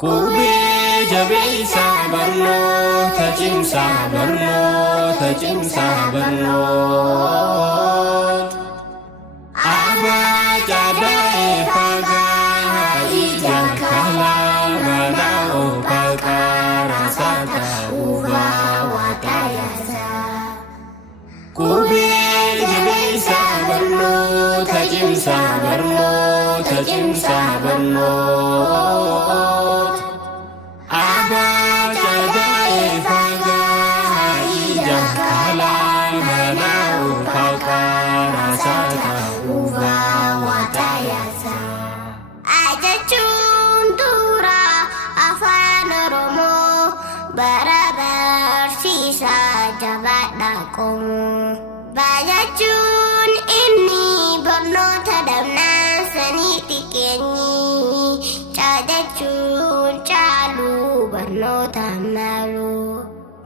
Kube jabeessa barnoota cimsaa barnoota cimsaa barnoota. Abbaa caadaa fagaa ija kalaa badaa oopaqaa raasaa ta'uufaa waaqayyaasaa. Kube jabeessa barnoota cimsaa barnoota cimsaa barnoota. Abbaa caadaa fagaa ija kalaa badaa oopaqaa raasaa ta'uufaa waaqayyaasaa. Ajachuun dura afaan Oromoo bara barsiisaa jabaadhaa qomoo. Baajachuun inni barnoota dabnaa sanii xiqqeenyi. Caajachuun caaluu barnoota maaluu.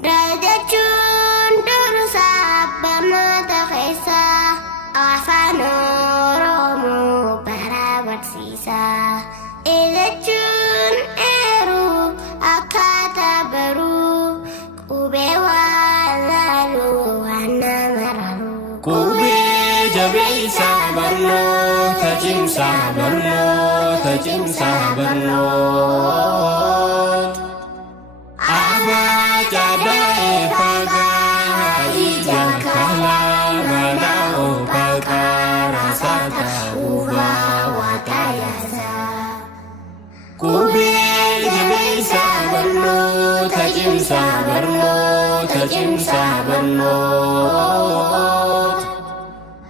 Raajachuun dursaa barnoota keessaa afaan Oromoo bara barsiisaa. Eegachuun eeruu akkaataa baruu qubee waan laaluu waan nama raruu. Kube jabeessa barnoota cimsaa barnoota cimsaa barnoota. Abbaa caadaa fagaa ija kalaa badaa oopaqaa raasaa ta'uufaa waaqayyaasaa. Kube jabeessa barnoota cimsaa barnoota cimsaa barnoota.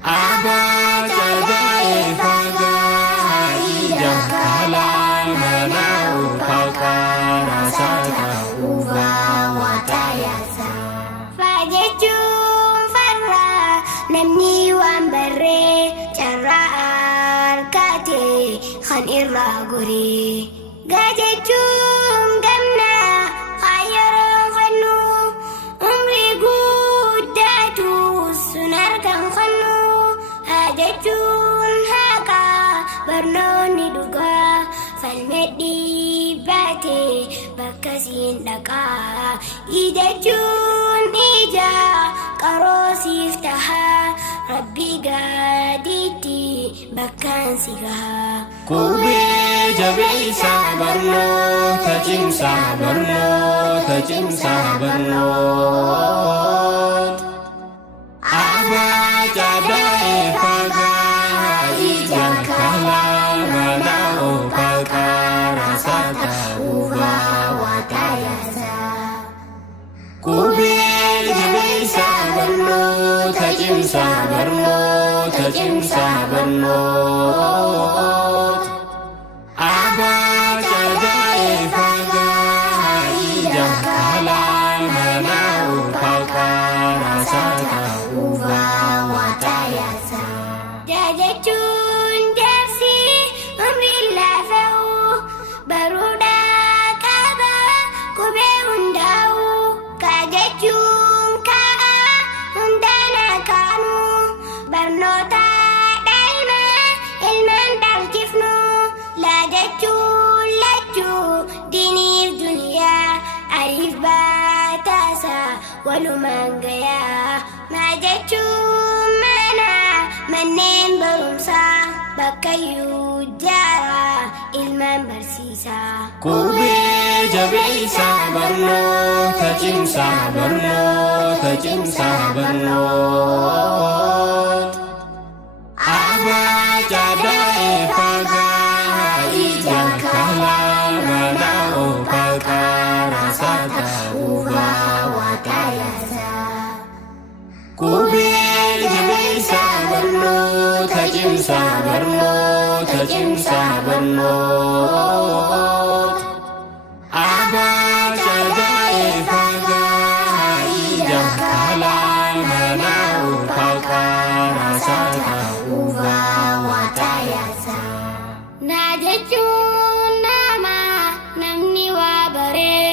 Abbaa caadaa fagaa ija kalaa badaa oopaqaa raasaa ta'uufaa waaqayyaasaa. Faajechuun farraa namni waan barree carraa harkatee kan irraa goree. Gaajechuun gamnaa kan yeroo fannu umrii guddaatu sun harkaan fannu. Haajechuun haqaa barnoonni dhugaa falmedhii baatee bakka siin dhaqaa. Ijachuun ija qaroosiif tahaa rabbi gaadiitti bakkaan si gahaa. Kube jabeessa barnoota cimsaa barnoota cimsaa barnoota. Abbaa caadaa fagaa ija kalaa badaa oopaqaa raasaa ta'uufaa waaqayyaasaa. Kube jabeessa barnoota cimsaa barnoota cimsaa barnoota. Abbaa caadaa fagaa ija kalaa badaa oopaqaa raasaa ta'uufaa waaqayyaasaa. Jaajachuun jaarsi umrii laafa'uu baruudhaa qaba qubee hundaa'uu. Kaajachuun ka'aa hundaan akaanuu barnoota daa'imaa ilmaan dhalchifnu. Laajachuun lachuu diiniif duniyaa ariif baataasaa walumaan gayaa. Maajachuun mana manneen barumsaa bakkayyuu jaaraa ilmaan barsiisaa. Kube jabeessa barnoota cimsaa barnoota cimsaa barnoota. Abbaa caadaa fagaa ija kalaa badaa oopaqaa raasaa ta'uufaa waaqayyaasaa. Kube jabeessa barnoota cimsaa barnoota cimsaa barnoota. Abbaa caadaa fagaa ija kalaa badaa oopaqaa raasaa ta'uufaa waaqayyaasaa. Naajachuun nama namni waa baree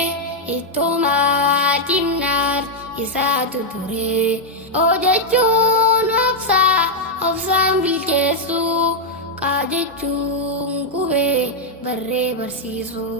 ittuma timnaar isaatu ture. Ojechuun obsaan bilcheessuu qaajechuun qubee barree barsiisuu.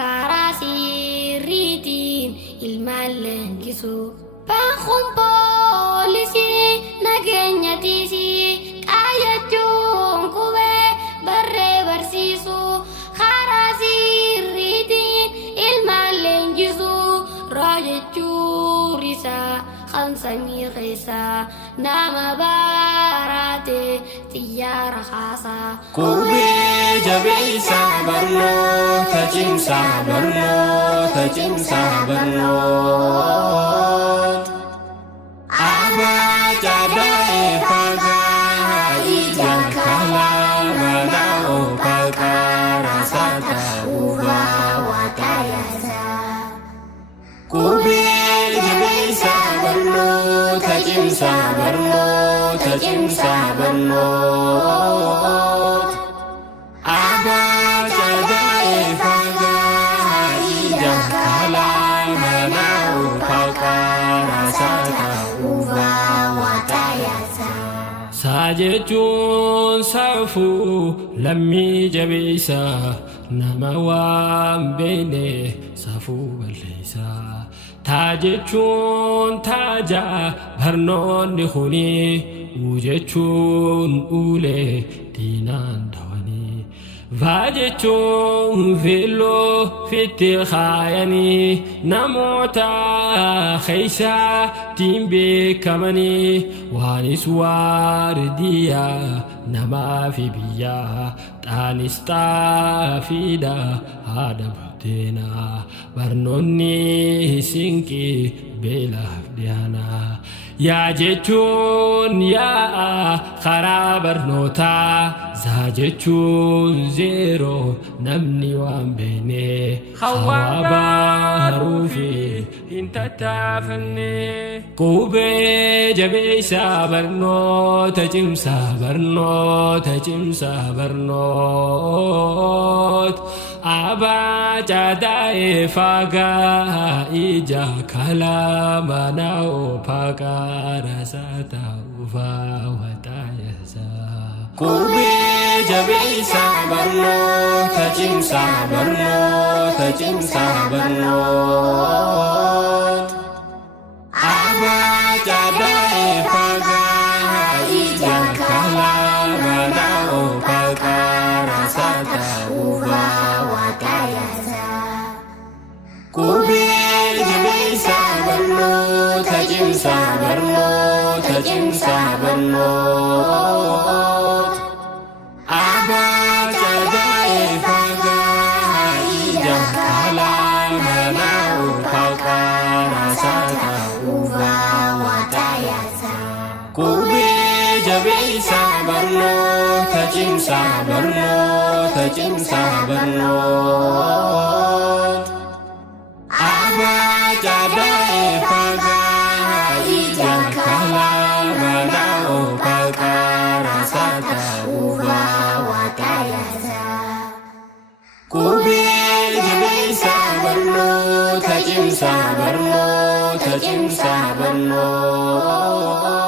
karaa sirriitiin ilmaan leenjisuu. Baankuun poolisii nageenya tiisii qaayachuun qubee barree barsiisuu. Karaa sirriitiin ilmaan leenjisuu raajechuun isaa kan samii keessaa nama baaraate xiyyaara haasaa. Qubee jabeessaa barnoota cimsaa barnoota cimsaa barnoota. Abaa jaada'ee fagaa ija kalaa mana oopaqaa raasaa ta'uufaa waaqayyaasaa. Qubee jabeessaa barnoota cimsaa barnoota cimsaa barnoota. Abaa jaada'ee fagaa ija kalaa mana oopaqaa raasaa ta'uufaa waaqayyaasaa. Saajechuun saafuu lammii jabeessaa nama waan beene saafuu balleessaa. Taajechuun taajaa barnoonni kuni ujechuun ulee diinaan dhawanii. Vaajechuun filoo fitti kaayanii namoota keessaa tiin beekamanii. Waanis waardiyaa namaa fi biyyaa xaanis xaafiidha haadha buddeenaa. Barnoonni sinqii beelaaf dhiyaanaa. Yaa jechuun yaa karaa barnootaa. Zaa jechuun zeeroo namni waan beene. Hawaa baaruufi hin tattaafanne. Qubee jabeessaa barnoota cimsaa barnoota cimsaa barnoota. Abaa jaada'ee fagaa ija kalaa mana oopaqaa raasaa ta'uufaa waaqayyaasaa. Qubee jabeessaa barnoota cimsaa barnoota cimsaa barnoota. Abaa jaada'ee fagaa ija kalaa mana oopaqaa raasaa ta'uufaa waaqayyaasaa. Qubee jabeessaa barnoota cimsaa barnoota cimsaa barnoota. Abaa jaada'ee fagaa ija kalaa mana oopaqaa raasaa ta'uufaa waaqayyaasaa. Qubee jabeessaa barnoota cimsaa barnoota cimsaa barnoota. Abaa jaada'ee fagaa ija kalaa mana oopaqaa raasaa ta'uufaa waaqayyaasaa. Qubee jabeessaa barnoota cimsaa barnoota cimsaa barnoota.